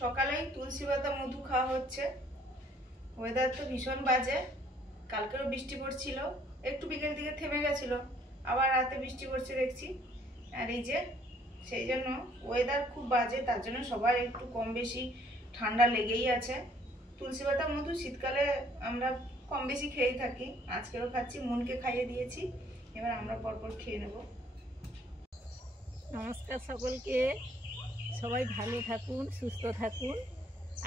সকালেই তুলসী পাতা মধু খাওয়া হচ্ছে। ওয়েদার তো ভীষণ বাজে, কালকেও বৃষ্টি পড়ছিল, একটু বিকেল দিকে থেমে গেছিল, আবার রাতে বৃষ্টি পড়ছে দেখছি। আর এই যে সেই জন্য ওয়েদার খুব বাজে, তার জন্য সবার একটু কম বেশি ঠান্ডা লেগেই আছে। তুলসী পাতা মধু শীতকালে আমরা কম বেশি খেয়েই থাকি, আজকেও খাচ্ছি, মনকে খাইয়ে দিয়েছি, এবার আমরা পরপর খেয়ে নেব। নমস্কার সকলকে, সবাই ভালো থাকুন, সুস্থ থাকুন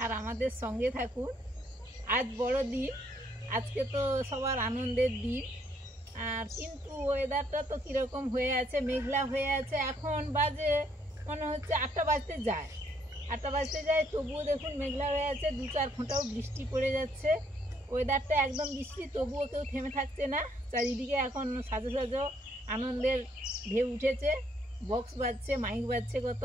আর আমাদের সঙ্গে থাকুন। আজ বড় দিন, আজকে তো সবার আনন্দের দিন। আর কিন্তু ওয়েদারটা তো কীরকম হয়ে আছে, মেঘলা হয়ে আছে। এখন বাজে মনে হচ্ছে 8টা বাজতে যায়, 8টা বাজতে যায়, তবুও দেখুন মেঘলা হয়ে আছে, 2-4 ফোঁটাও বৃষ্টি পড়ে যাচ্ছে। ওয়েদারটা একদম বৃষ্টি, তবুও কেউ থেমে থাকছে না। চারিদিকে এখন সাজো সাজো আনন্দের ঢেউ উঠেছে, বক্স বাজছে, মাইক বাজছে কত।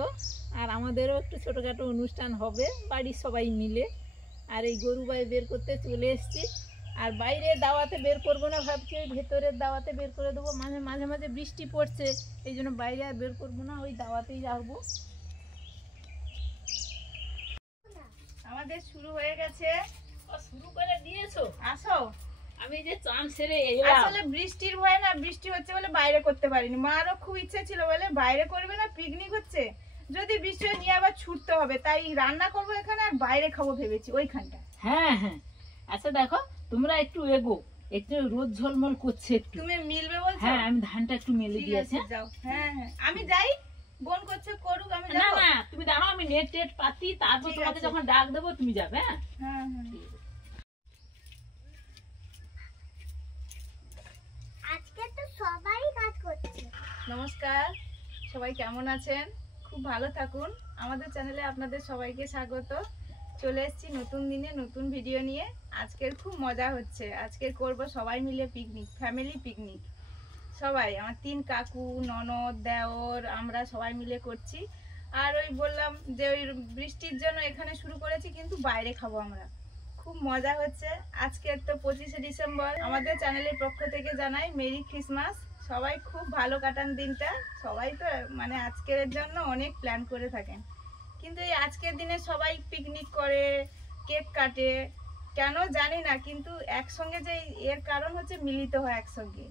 আর আমাদেরও একটু ছোটোখাটো অনুষ্ঠান হবে বাড়ির সবাই মিলে। আর এই গরু গাই বের করতে চলে এসেছি। আর বাইরে দাওয়াতে বের করবো না, ভাবছি ওই ভেতরের দাওয়াতে বের করে দেবো। মাঝে মাঝে বৃষ্টি পড়ছে, এই জন্য বাইরে আর বের করবো না, ওই দাওয়াতেই যাবো। আমাদের শুরু হয়ে গেছে। শুরু করে দিয়েছো? আসো। আমি যে চান সেরে আসলে বৃষ্টির ভয়ে না, বৃষ্টি হচ্ছে বলে বাইরে করতে পারিনি। মারও খুব ইচ্ছে ছিল, বলে বাইরে করবে না, পিকনিক হচ্ছে, যদি বৃষ্টি নিয়ে আবার ছুটতে হবে, তাই রান্না করবো এখানে আর বাইরে খাবো ভেবেছি ওইখানটা। হ্যাঁ হ্যাঁ, আচ্ছা দেখো তোমরা একটু এগো, একটু রোদ ঝলমল করছে একটু। তুমি মিলবে বলছো? হ্যাঁ, আমি ধানটা একটু মেলে দিয়েছি। যাও। হ্যাঁ হ্যাঁ, আমি যাই, বোন করছে করুক, আমি না না তুমি দাঁড়াও, আমি নেট টেট পাতি, তারপর তোমাকে যখন ডাক দেবো তুমি যাবে। হ্যাঁ হ্যাঁ, আজকে তো সবাই কাজ করছে। নমস্কার, সবাই কেমন আছেন? খুব ভালো থাকুন। আমাদের চ্যানেলে আপনাদের সবাইকে স্বাগত। চলে এসেছি নতুন দিনে নতুন ভিডিও নিয়ে। আজকের খুব মজা হচ্ছে, আজকে করব সবাই মিলে পিকনিক, ফ্যামিলি পিকনিক। সবাই আমার 3 কাকু, ননদ, দেওর, আমরা সবাই মিলে করছি। আর ওই বললাম যে ওই বৃষ্টির জন্য এখানে শুরু করেছি, কিন্তু বাইরে খাবো আমরা। খুব মজা হচ্ছে। আজকে তো 25শে ডিসেম্বর, আমাদের চ্যানেলের পক্ষ থেকে জানাই মেরি ক্রিসমাস। সবাই খুব ভালো কাটান দিনটা। সবাই তো মানে আজকের জন্য অনেক প্ল্যান করে থাকেন, কিন্তু এই আজকের দিনে সবাই পিকনিক করে, কেক কাটে, কেন জানি না, কিন্তু একসঙ্গে যে এর কারণ হচ্ছে মিলিত হয় একসঙ্গে।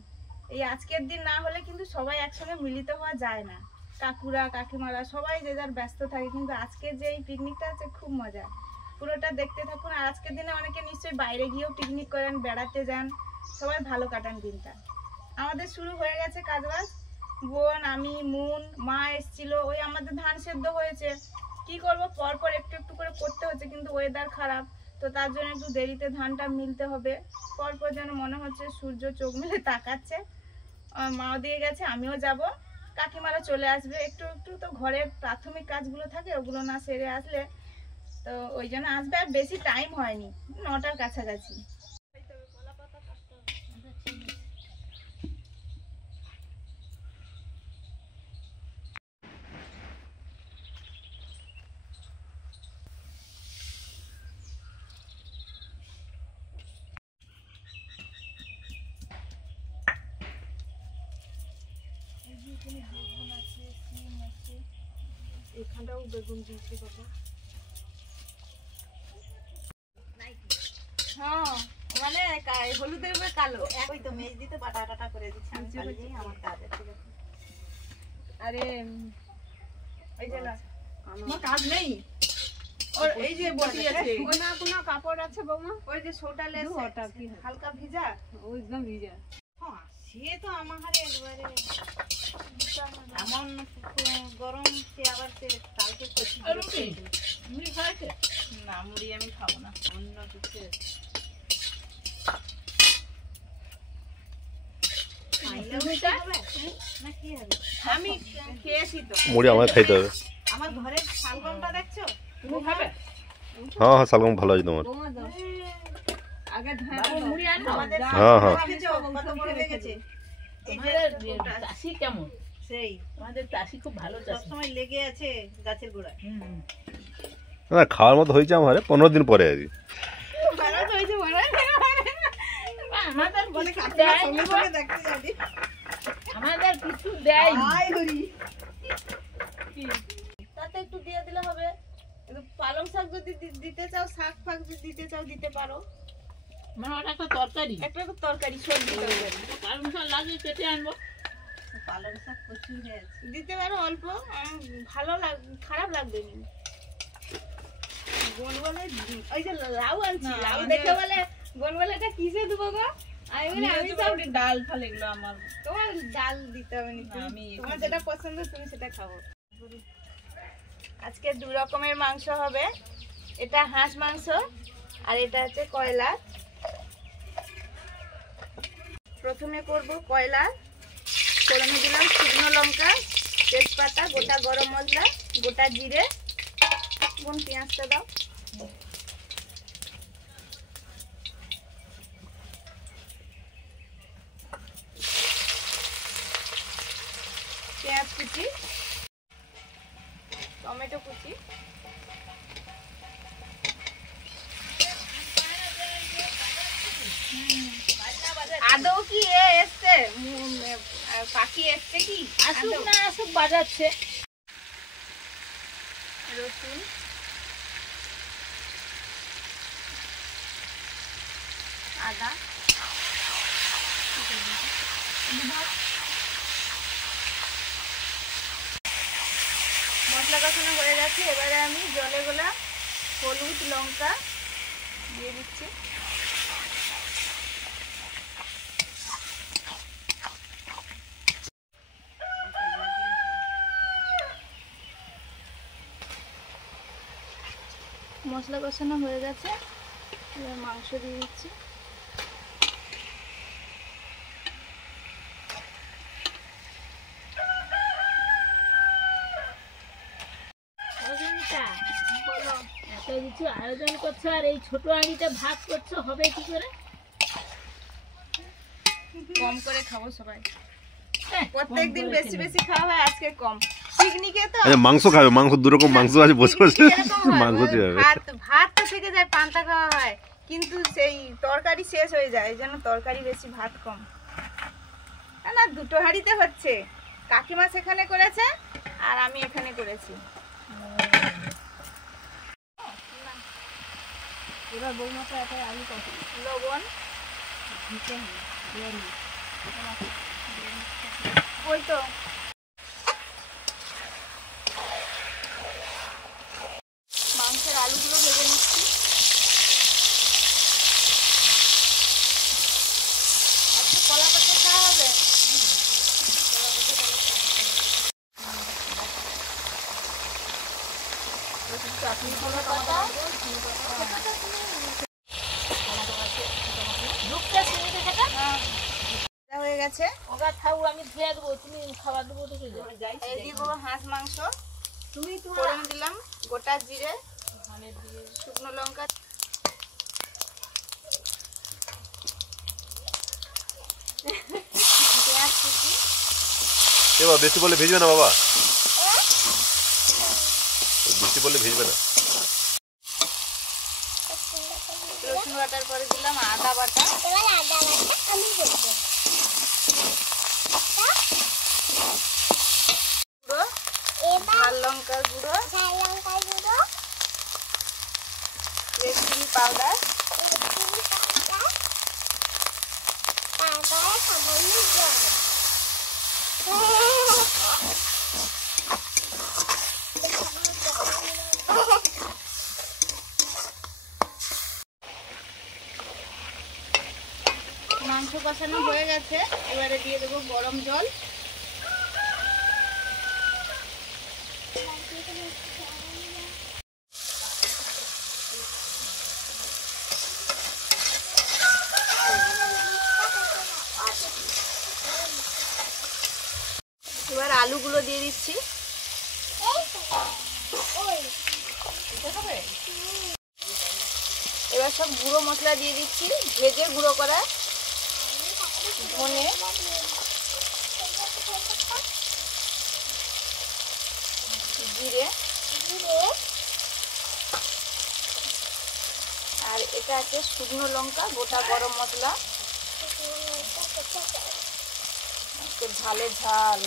এই আজকের দিন না হলে কিন্তু সবাই একসঙ্গে মিলিত হওয়া যায় না। কাকুরা কাকিমারা সবাই যে যার ব্যস্ত থাকে, কিন্তু আজকের যে এই পিকনিকটা আছে খুব মজা। পুরোটা দেখতে থাকুন। আর আজকের দিনে অনেকে নিশ্চয়ই বাইরে গিয়েও পিকনিক করেন, বেড়াতে যান, সবাই ভালো কাটান দিনটা। আমাদের শুরু হয়ে গেছে কাজবাজ। বোন, আমি, মুন, মা এসেছিল। ওই আমাদের ধান সেদ্ধ হয়েছে, কি করব, পরপর একটু একটু করে করতে হচ্ছে, কিন্তু ওয়েদার খারাপ, তো তার জন্য একটু দেরিতে ধানটা মিলতে হবে। পরপর যেন মনে হচ্ছে সূর্য চোখ মেলে তাকাচ্ছে। মাও দিয়ে গেছে, আমিও যাব, কাকিমারা চলে আসবে। একটু একটু তো ঘরের প্রাথমিক কাজগুলো থাকে, ওগুলো না সেরে আসলে তো ওই জন্য আসবে। আর বেশি টাইম হয়নি, 9টার কাছাকাছি। এখানটাও বেগুন দিয়েছি কথা। হ্যাঁ, মানে হলুদের উপরে কালো, ওই তো মেজ দিতে বাটা টাটা করে দিচ্ছি আমার কাজে। ঠিক আছে। আরে এই যে না, আমার কাজ নেই। ওর এই যে বটি আছে, কোনা কোনা কাপড় আছে বৌমা, ওই যে সোটালে ওটা কি হালকা ভিজা, ওই একদম ভিজা। হ্যাঁ, সে তো আমার হারে একবারে এমন গরম, সে আবার সে কালকে কচি মুড়ি খাইছে না। মুড়ি আমি খাবো না, অন্য কিছু। আমি খেয়েছি তো, মুড়ি আমার খাইতে হবে। আমার ঘরের শালগমটা দেখছো, তুমি খাবে? হ্যাঁ হ্যাঁ, শালগম ভালো আছে তোমার। আগে মুড়ি আনো, আমাদের হ্যাঁ হ্যাঁ, কত বড় হয়ে গেছে। চাষি কেমন? সেই আমাদের চাষি খুব ভালো, চাষি সময় লেগে আছে গাছের গোড়ায়। না খাওয়ার মতো হয়েছে আমার 15 দিন পরে আর কি। আমাদের কিছু দেয়, তাতে একটু দিয়ে দিলে হবে। কিন্তু পালং শাক যদি দিতে চাও, শাক ফাক যদি দিতে চাও দিতে পারো। মানে ওটা একটা তরকারি, একটা তো তরকারি, সবজি তরকারি। পালং শাক লাগিয়ে কেটে আনবো। পালং শাক প্রচুর হয়ে আছে, দিতে পারো অল্প, ভালো খারাপ লাগবে না। গনগনে ওই যে লাউ আনছি, লাউ দেখে বলে গনগনে এটা কিসে দেবো গো? আমি বলি আমি সব ডাল ফাল এগুলো আমার, তোমার ডাল দিতে হবে না, আমি তোমার যেটা পছন্দ তুমি সেটা খাবো। আজকে 2 রকমের মাংস হবে, এটা হাঁস মাংস আর এটা হচ্ছে কয়লার। প্রথমে করব কয়লার। ফোড়নে দিলাম শুকনো লঙ্কা, তেজপাতা, গোটা গরম মশলা, গোটা জিরে, বোন পেঁয়াজটা দাও। পেঁয়াজ কুচি, টমেটো কুচি, আদৌ কি এসছে পাখি এসছে কি? আসুক না আসুক বাজাচ্ছে। রসুন, আদা, মশলা কষানো হয়ে গেছে। এবারে আমি জলে গোলা হলুদ লঙ্কা দিয়ে দিচ্ছি। মশলা কষানো হয়ে গেছে, এবার মাংস দিয়ে দিচ্ছি। বলো, এত কিছু আয়োজন করছো আর এই ছোট হাঁড়িটা ভাগ করছো, হবে কি করে? কম করে খাবো সবাই, হ্যাঁ, প্রত্যেকদিন কম করে বেশি খেলে। বেশি খাওয়া হয়, আজকে কম। পিকনিকে তো আচ্ছা মাংস খাবে, মাংস 2 রকম মাংস আছে, বসে বসে এরকম হয়, মাংস ওই দিয়ে ভাত তো থেকে যায়, পান্তা খাওয়া হয়, কিন্তু সেই তরকারি শেষ হয়ে যায়, এই জন্য তরকারি বেশি ভাত কম। না 2টো হাঁড়িতে হচ্ছে, কাকিমা সেখানে করেছে আর আমি এখানে করেছি। এবার বৌমাটা একটা আলু কত লবণ, দিতে হবে, দেওয়া নেই। ওই তো মাংসের আলুগুলো ভেজে নিচ্ছি। আজকে কলা পাতা খাওয়া হবে। চাটনি কলা পাতা, হয়ে গেছে। ওগা খাও, আমি ধুয়ে দেবো, তুমি খাবার দেবো দেখে যাও। এই দিব হাঁস মাংস, তুমি ফোড়ন দিলাম গোটা জিরে, শুকনো লঙ্কা, পেঁয়াজ কুচি, এবার বেশি বলে ভিজবে না বাবা, বেশি বলে ভিজবে না। রসুন বাটার পরে দিলাম আদা বাটা, এবার আদা বাটা আমি দেবো। গুঁড়ো, এবার ঝাল লঙ্কার গুঁড়ো, ঝাল লঙ্কা গুঁড়ো, red chilli powder, chilli powder, তারপরে সামান্য জল। মাংস কষানো হয়ে গেছে, এবারে দিয়ে দেবো গরম জল। এবার আলুগুলো দিয়ে দিচ্ছি। এবার সব গুঁড়ো মশলা দিয়ে দিচ্ছি, ভেজে গুঁড়ো করা ধনে, জিরে, আর এটা আছে শুকনো লঙ্কা, গোটা গরম মশলা, ঝালে ঝাল,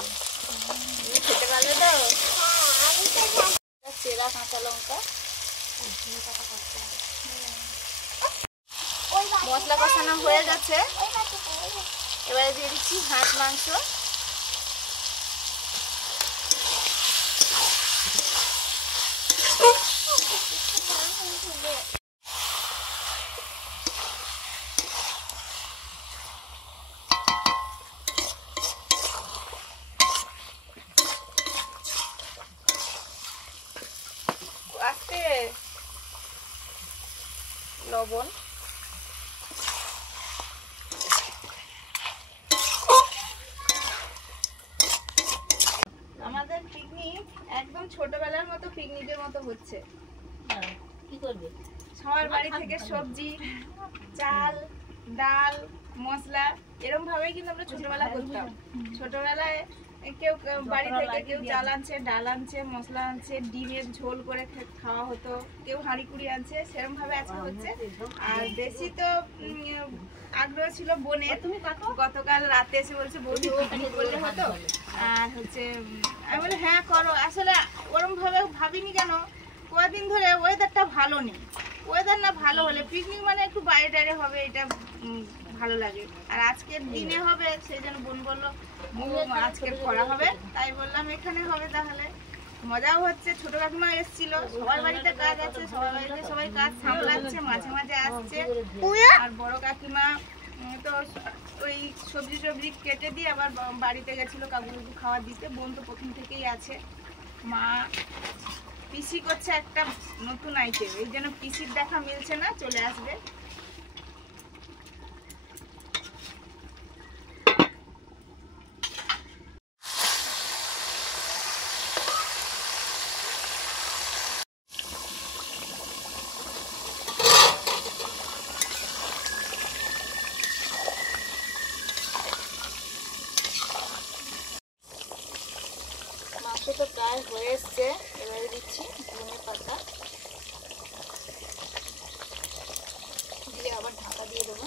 খেতে পারবে তো? চেরা কাঁচা লঙ্কা, মশলা কষানো হয়ে গেছে, এবারে দিয়ে দিচ্ছি হাঁস মাংস। আস্তে লবণ, আমাদের পিকনিক একদম ছোটবেলার মতো পিকনিকের মতো হচ্ছে। কি করবে? সবার বাড়ি থেকে সবজি, চাল, ডাল, মশলা এরকম ভাবেই কিন্তু আমরা ছোটবেলা করতাম। ছোটবেলায় কেউ বাড়ি থেকে কেউ চাল আনছে, ডাল আনছে, মশলা আনছে, ডিমের ঝোল করে খাওয়া হতো, কেউ হাঁড়ি কুড়ি আনছে, সেরকম ভাবে আজকে হচ্ছে। আর বেশি তো আগ্রহ ছিল বোনের। গতকাল রাতে এসে বলছে বৌদি পিকনিক করলে হতো, আর হচ্ছে আমি বলি হ্যাঁ করো। আসলে ওরম ভাবে ভাবিনি, কেন কয়েকদিন ধরে ওয়েদারটা ভালো নেই। ওয়েদার না ভালো হলে পিকনিক মানে একটু বাইরে টাইরে হবে, এটা ভালো লাগে। আর আজকের দিনে হবে, সেই জন্য বোন বললো আজকে করা হবে, তাই বললাম এখানে হবে। তাহলে মজাও হচ্ছে, ছোট কাকিমা এসেছিল, সবার বাড়িতে কাজ আছে, সবার বাড়িতে সবাই কাজ সামলাচ্ছে, মাঝে মাঝে আসছে। আর বড় কাকিমা তো ওই সবজি টবজি কেটে দিয়ে আবার বাড়িতে গেছিল কাকুকে খাওয়া দিতে। বোন তো প্রথম থেকেই আছে। মা পিসি করছে একটা নতুন আইটেম, এই জন্য পিসির দেখা মিলছে না, চলে আসবে। মাংস তো প্রায় হয়ে এসছে, এবারে দিচ্ছি ধনে পাতা দিয়ে আবার ঢাকা দিয়ে দেবো।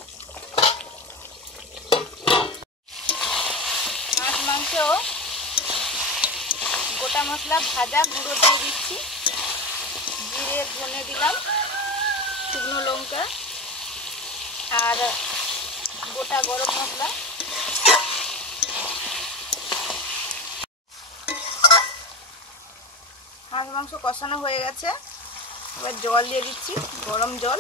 হাঁস মাংস গোটা মশলা ভাজা গুঁড়ো দিয়ে দিচ্ছি, জিরে ধনে দিলাম, শুকনো লঙ্কা আর গোটা গরম মশলা। হাঁস মাংস কষানো হয়ে গেছে, এবার জল দিয়ে দিচ্ছি, গরম জল।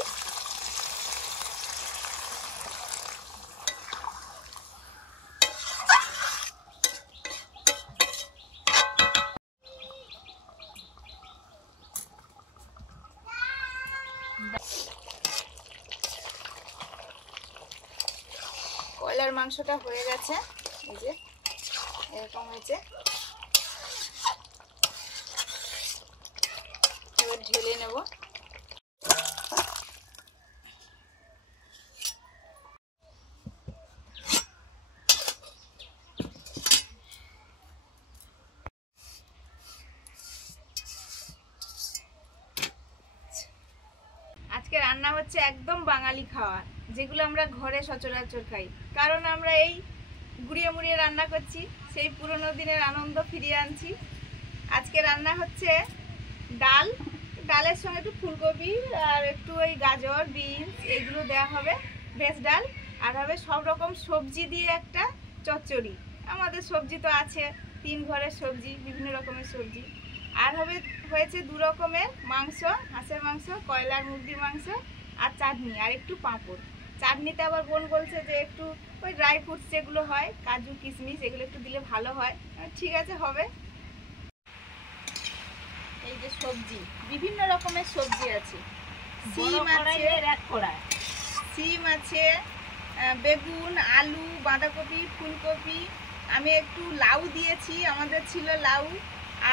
কয়লার মাংসটা হয়ে গেছে, এই যে এরকম হয়েছে। এবার ঢেলে নেব। আজকে রান্না হচ্ছে একদম বাঙালি খাবার, যেগুলো আমরা ঘরে সচরাচর খাই। কারণ আমরা এই গুড়িয়ে মুড়িয়ে রান্না করছি, সেই পুরনো দিনের আনন্দ ফিরিয়ে আনছি। আজকে রান্না হচ্ছে ডাল, ডালের সঙ্গে একটু ফুলকপি আর একটু ওই গাজর, বিনস এগুলো দেওয়া হবে, ভেজ ডাল। আর হবে সব রকম সবজি দিয়ে একটা চচ্চড়ি। আমাদের সবজি তো আছে, 3 ঘরের সবজি, বিভিন্ন রকমের সবজি। আর হয়েছে 2 রকমের মাংস, হাঁসের মাংস, কয়লার মুরগির মাংস আর চাটনি, আর একটু পাঁপড়। চাটনিতে আবার বোন বলছে যে একটু ওই ড্রাই ফ্রুটস যেগুলো হয়, কাজু কিশমিশ এগুলো একটু দিলে ভালো হয়। ঠিক আছে, হবে। এই যে সবজি, বিভিন্ন রকমের সবজি আছে, সিম আছে, বেগুন, আলু, বাঁধাকপি, ফুলকপি। আমি একটু লাউ দিয়েছি, আমাদের ছিল লাউ,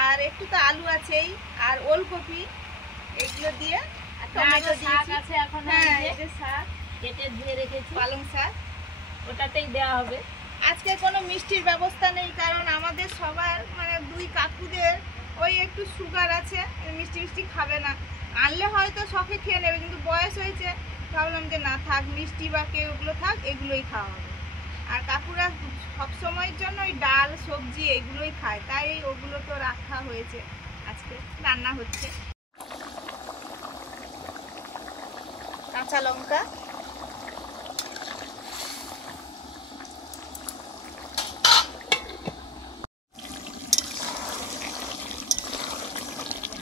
আর একটু তো আলু আছেই, আর ওলকপি এগুলো দিয়ে টমেটো দিয়েছি। হ্যাঁ, এই যে শাক কেটে ধুয়ে রেখেছি, পালং শাক, ওটাতেই দেওয়া হবে। আজকে কোনো মিষ্টির ব্যবস্থা নেই, কারণ আমাদের সবার মানে 2 কাকুদের ওই একটু সুগার আছে, মিষ্টি মিষ্টি খাবে না। আনলে হয়তো শখে খেয়ে নেবে, কিন্তু বয়স হয়েছে, ভাবলাম যে না থাক, মিষ্টি বা কেউ ওগুলো থাক, এগুলোই খাওয়া হবে। আর কাকুরা সবসময়ের জন্য ওই ডাল সবজি এগুলোই খায়, তাই ওগুলো তো রাখা হয়েছে, আজকে রান্না হচ্ছে। কাঁচা লঙ্কা,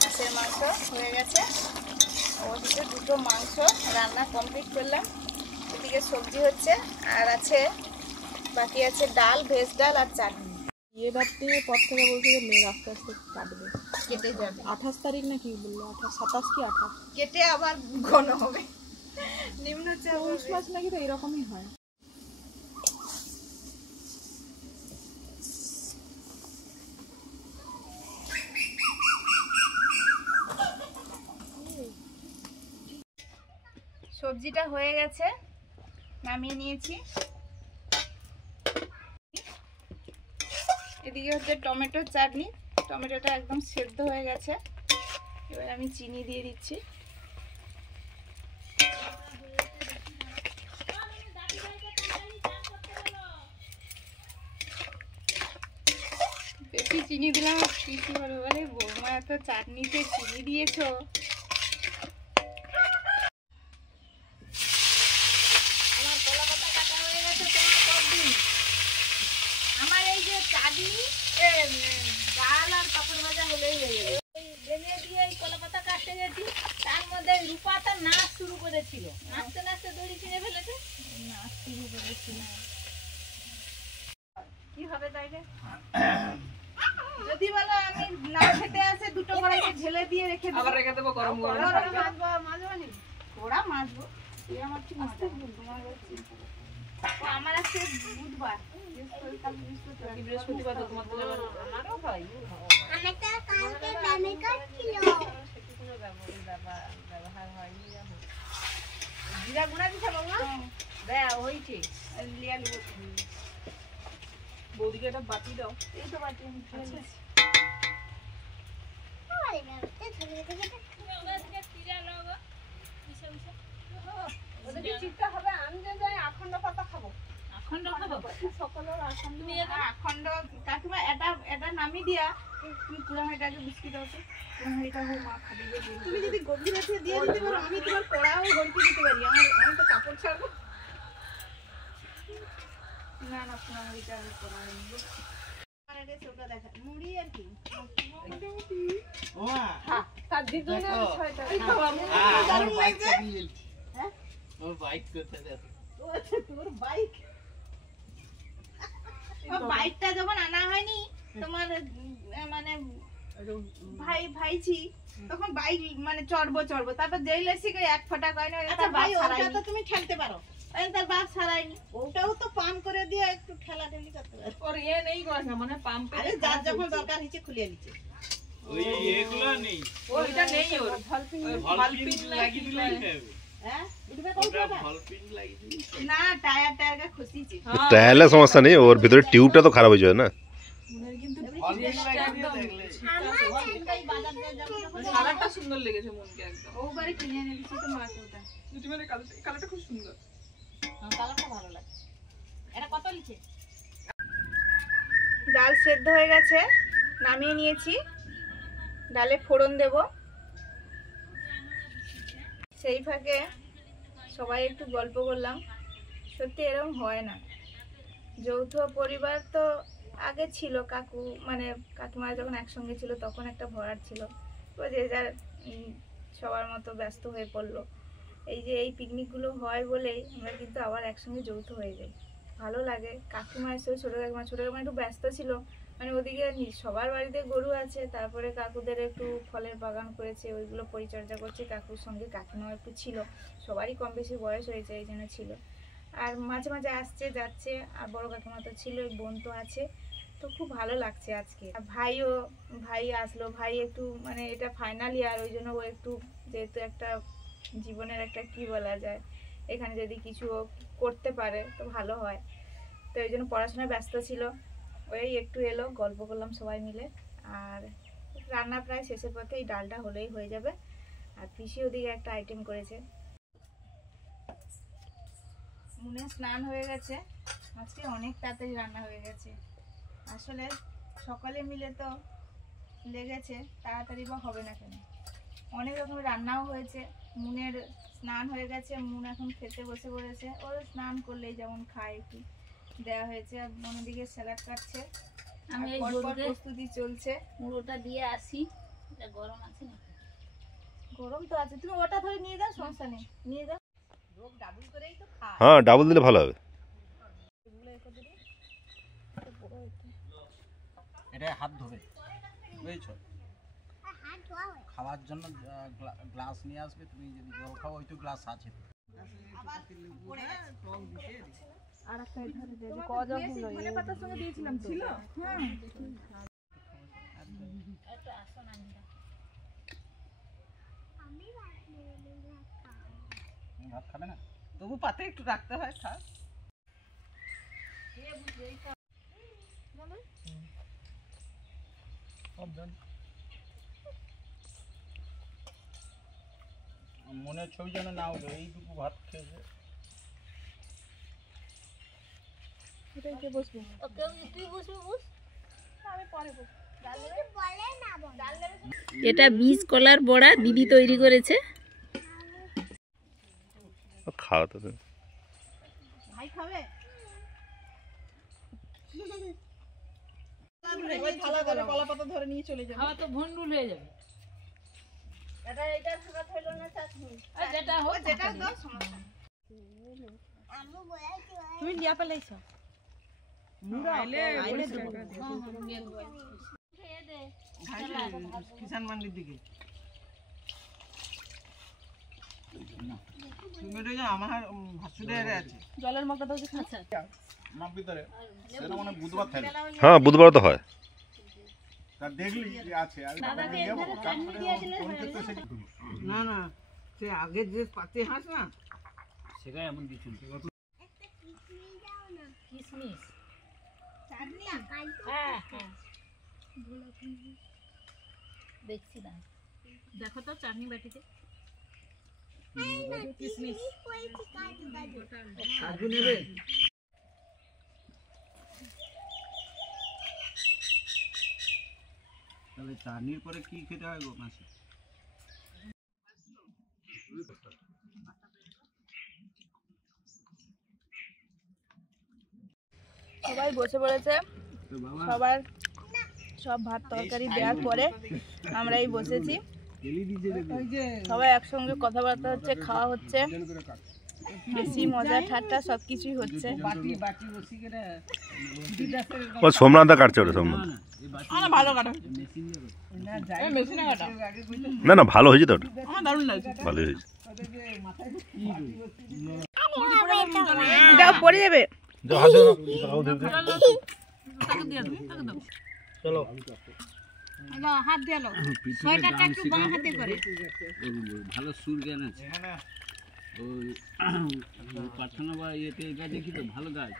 হাঁসের মাংস হয়ে গেছে। ওদিকে দুটো মাংস রান্না কমপ্লিট করলাম, এদিকে সবজি হচ্ছে, আর আছে বাকি আছে ডাল, ভেজ ডাল আর চাটনি। এবার থেকে পর থেকে বলছে যে মেঘ আস্তে আস্তে কাটবে, কেটে যাবে 28 তারিখ না কি বললো, 27 কি 28 কেটে আবার ঘন হবে, নিম্নচাপ পৌষ হবে। মাস নাকি তো এরকমই হয়। সবজিটা হয়ে গেছে, নামিয়ে নিয়েছি। এদিকে হচ্ছে টমেটোর চাটনি, টমেটোটা একদম সেদ্ধ হয়ে গেছে। এবার আমি চিনি দিয়ে দিচ্ছি। বেশি চিনি দিলাম, পিসি বলে বলে বৌমা এত চাটনিতে চিনি দিয়েছো। আমার কলা পাতা কাটা হয়ে গেছে, তোমার কতদিন? আমার এই যে চাটনি, ডাল আর পাপড় ভাজা হলেই হয়ে যাবে। বেলে দিয়ে এই কলা পাতা কাটতে গেছি, তার মধ্যে রূপাটা নাচ শুরু করেছিল, নাচতে নাচতে দড়ি ছিঁড়ে ফেলেছে। নাচ শুরু করেছি। কি হবে তাইলে? যদি বলো আমি না খেতে আসে দুটো কড়াইতে ঢেলে দিয়ে রেখে দেবো, আবার রেখে দেবো গরম গরম। ওরা মাছবো, তুই আমার ঠিক মাছতে তোমার ও আমার আছে বুধবার, বৃহস্পতিবার তো তোমার বলে আমারও হয়, আমারটা কালকে দামে কাটছিল। ব্যবহার হয়নি। জিরা গুঁড়া দিতে বাবা দেয়া হয়েছে। লিয়া লিবো। বৌদিকে একটা বাটি দাও। এই তো বাটি আমি ফেলে দিয়েছি। আরে বাবা, ধরে দেখে ওদেরকে চিন্তা হবে, আমি যে যাই আখন্ড পাতা খাবো। আখন্ড খাবো? সকলের আখন্ড, তুমি আখন্ড কাকিমা এটা নামিয়ে দিয়া তুমি পুরা হাঁড়িটাকে বিস্কিট দাও তো, পুরা হাঁড়িটা হোক মা খাবি। তুমি যদি গভীর রাতে দিয়ে দিতে পারো, আমি তোমার কড়াও গড়তে দিতে পারি, আমি তো কাপড় ছাড়বো না। না পুরা হাঁড়িটা আমি কড়া নিবো। ওটা দেখা মুড়ি আর কি তার দিদি ছয়টা দারুণ লাগছে। হ্যাঁ ওর বাইক করতে যাচ্ছে। ও আচ্ছা, তোর বাইক, বাইকটা যখন আনা হয়নি তোমার মানে ভাইছি, তখন বাইক মানে চড়বো, তারপর যেই লেসি এক ফোঁটা কয় না। আচ্ছা ভাই, ওটা তো তুমি ঠেলতে পারো, তার বাপ ছাড়াইনি, ওটাও তো পাম্প করে দিয়ে একটু ঠেলা ঠেলি করতে পারো। ওর নেই গো, মানে পাম্পে আরে যার যখন দরকার হচ্ছে খুলে নিচ্ছে। ওই এগুলো নেই। ওইটা নেই ওর। ভলপিন লাগিয়ে দিলে হবে। হ্যাঁ ওটা ভলপিন লাগিয়ে দিলে। না, টায়ারটা খুশিছি। টায়ারের সমস্যা নেই, ওর ভিতরে টিউবটা তো খারাপ হয়ে যাবে না। ভলপিন লাগিয়ে দিয়ে দেখলে। কালারটা সুন্দর লেগেছে মনকে একদম। ও বাড়ি কিনে এনে দিচ্ছি তো মাকে ওটা। মানে কালারটা খুব সুন্দর। কালারটা ভালো লাগছে। এটা কত লিখে? ডাল সেদ্ধ হয়ে গেছে, নামিয়ে নিয়েছি। ডালে ফোড়ন দেব। সেই ফাঁকে সবাই একটু গল্প করলাম। সত্যি এরকম হয় না, যৌথ পরিবার তো আগে ছিল, কাকু মানে কাকিমা যখন একসঙ্গে ছিল তখন একটা ভরাট ছিল, তো যে যার সবার মতো ব্যস্ত হয়ে পড়লো। এই যে এই পিকনিকগুলো হয় বলেই আমরা কিন্তু আবার একসঙ্গে যৌথ হয়ে যাই, ভালো লাগে। কাকিমা এসেও ছোটো কাকিমা একটু ব্যস্ত ছিল, মানে ওদিকে সবার বাড়িতে গরু আছে, তারপরে কাকুদের একটু ফলের বাগান করেছে, ওইগুলো পরিচর্যা করছে কাকুর সঙ্গে। কাকিমাও একটু ছিল, সবারই কম বেশি বয়স হয়েছে, এই জন্য ছিল। আর মাঝে মাঝে আসছে যাচ্ছে, আর বড় কাকিমা তো ছিল, বোন তো আছে, তো খুব ভালো লাগছে আজকে। আর ভাই আসলো, ভাই একটু মানে এটা ফাইনাল ইয়ার, ওই জন্য ও একটু যেহেতু একটা জীবনের একটা কি বলা যায়, এখানে যদি কিছু করতে পারে তো ভালো হয়, তো ওই জন্য পড়াশোনায় ব্যস্ত ছিল। ওই একটু এলো, গল্প করলাম সবাই মিলে। আর রান্না প্রায় শেষের পথে, এই ডালটা হলেই হয়ে যাবে। আর পিসি ওদিকে একটা আইটেম করেছে। মুনে স্নান হয়ে গেছে, আজকে অনেক তাড়াতাড়ি রান্না হয়ে গেছে। আসলে সকালে মিলে তো লেগেছে, তাড়াতাড়ি বা হবে না কেন, অনেক রকমের রান্নাও হয়েছে। মুনের স্নান হয়ে গেছে, মুন এখন খেতে বসে পড়েছে। ওর স্নান করলেই যেমন খায় একটু দেওয়া হয়েছে। আর মনোদিকে স্যালাড কাটছে, আমি এই পরপর জলকে প্রস্তুতি চলছে। মুড়োটা দিয়ে আসি, এটা গরম আছে না? গরম তো আছে, তুমি ওটা ধরে নিয়ে যাও, সমস্যা নেই, নিয়ে যাও। রোগ ডাবল করেই তো খায়। হ্যাঁ ডাবল দিলে ভালো হবে। এটা হাত ধোবে, বুঝেছো? হাত ধোয়া হয়। খাওয়ার জন্য গ্লাস নিয়ে আসবে, তুমি যদি জল খাও ওই তো গ্লাস আছে। আর একটা ধরে দে, কজা হলো এই ধনেপাতার সঙ্গে দিয়েছিলাম, ছিল। হ্যাঁ একটা আসন আমি আমি ভাত নিয়ে নিলাম। তুমি ভাত খাবে না? তবু পাতে একটু রাখতে হয়, খা। মনের ছবি যেন না হলো, এইটুকু ভাত খেয়েছে। এটাই বসবো। ওকে তুই বসবি, বস। আমি পরে বলবো। কিন্তু বলে না বলে। এটা বীজ কলার বড়া দিদি তৈরি করেছে। খাওয়া তো ভাই খাবে? ওই থালা করে কলা পাতা ধরে নিয়ে চলে যাবে। খাওয়া তো ভন্ডুল হয়ে যাবে। এটা ভাত হইলো না চাটনি। আর যেটা হোক যেটা দাও সমস্যা নেই। আমি বলেছি তুমি লিয়া পেলাইছো। কিষান মান্ডির দিকে তুমি তো জানো, আমার ভাসুদের আছে। জলের মগটা তো খাচ্ছে। আমার ভিতরে সেটা মানে বুধবার থাকে। হ্যাঁ বুধবার তো হয়। তা দেখলি যে আছে, আমি না না, সে আগের যে পাতে হাঁস না, সেটাই এমন কিছু কিশমিশ। চাটনি কাল হ্যাঁ হ্যাঁ দেখছি না, দেখো তো চাটনি বাটিতে। কিসমিস কইছি কাজু কাজু। কাজু নেবে। তাহলে চাটনির পরে কি খেতে হয় গো মাসি? সবাই বসে পড়েছে, সবার সব ভাত তরকারি দেওয়ার পরে আমরাই বসেছি। সবাই একসঙ্গে কথাবার্তা হচ্ছে, খাওয়া হচ্ছে, বেশি মজা ঠাট্টা সবকিছুই হচ্ছে। ও সোমনাথ কাটছে ওটা, সোমনাথ। ভালো কাটা। না না ভালো হয়েছে তো ওটা, আমার দারুণ লাগছে। ভালোই হয়েছে। যাও পড়ে যাবে। হাত দিয়ে লো, ছয়টাটা একটু বাঁ হাতে করে। ভালো সুর জ্ঞান আছে। ওই প্রার্থনা বা ইয়েতে এটা দেখি তো ভালো গাছ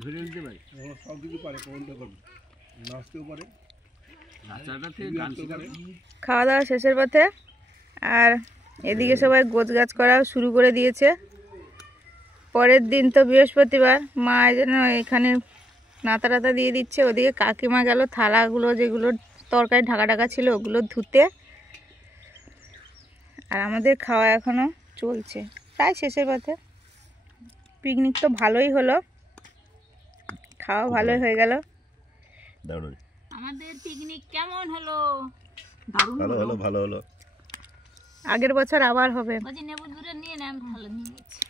ধরে নিতে পারে, সব কিছু পারে, কোনটা করবে, নাচতেও পারে, বাচ্চাটা থেকে গান শেখাবে। খাওয়া দাওয়া শেষের পথে, আর এদিকে সবাই গোছগাছ করা শুরু করে দিয়েছে। পরের দিন তো বৃহস্পতিবার, মা যেন এখানে নাতা টাতা দিয়ে দিচ্ছে। ওদিকে কাকিমা গেল থালাগুলো যেগুলো তরকারি ঢাকা ঢাকা ছিল ওগুলো ধুতে। আর আমাদের খাওয়া এখনো চলছে, প্রায় শেষের পথে। পিকনিক তো ভালোই হলো, খাওয়া ভালোই হয়ে গেল। আমাদের পিকনিক কেমন হলো? ভালো হলো, ভালো হলো। আগের বছর আবার হবে। বলছি নেবু দূরে নিয়ে নেন, ভালো নিয়ে যাচ্ছি।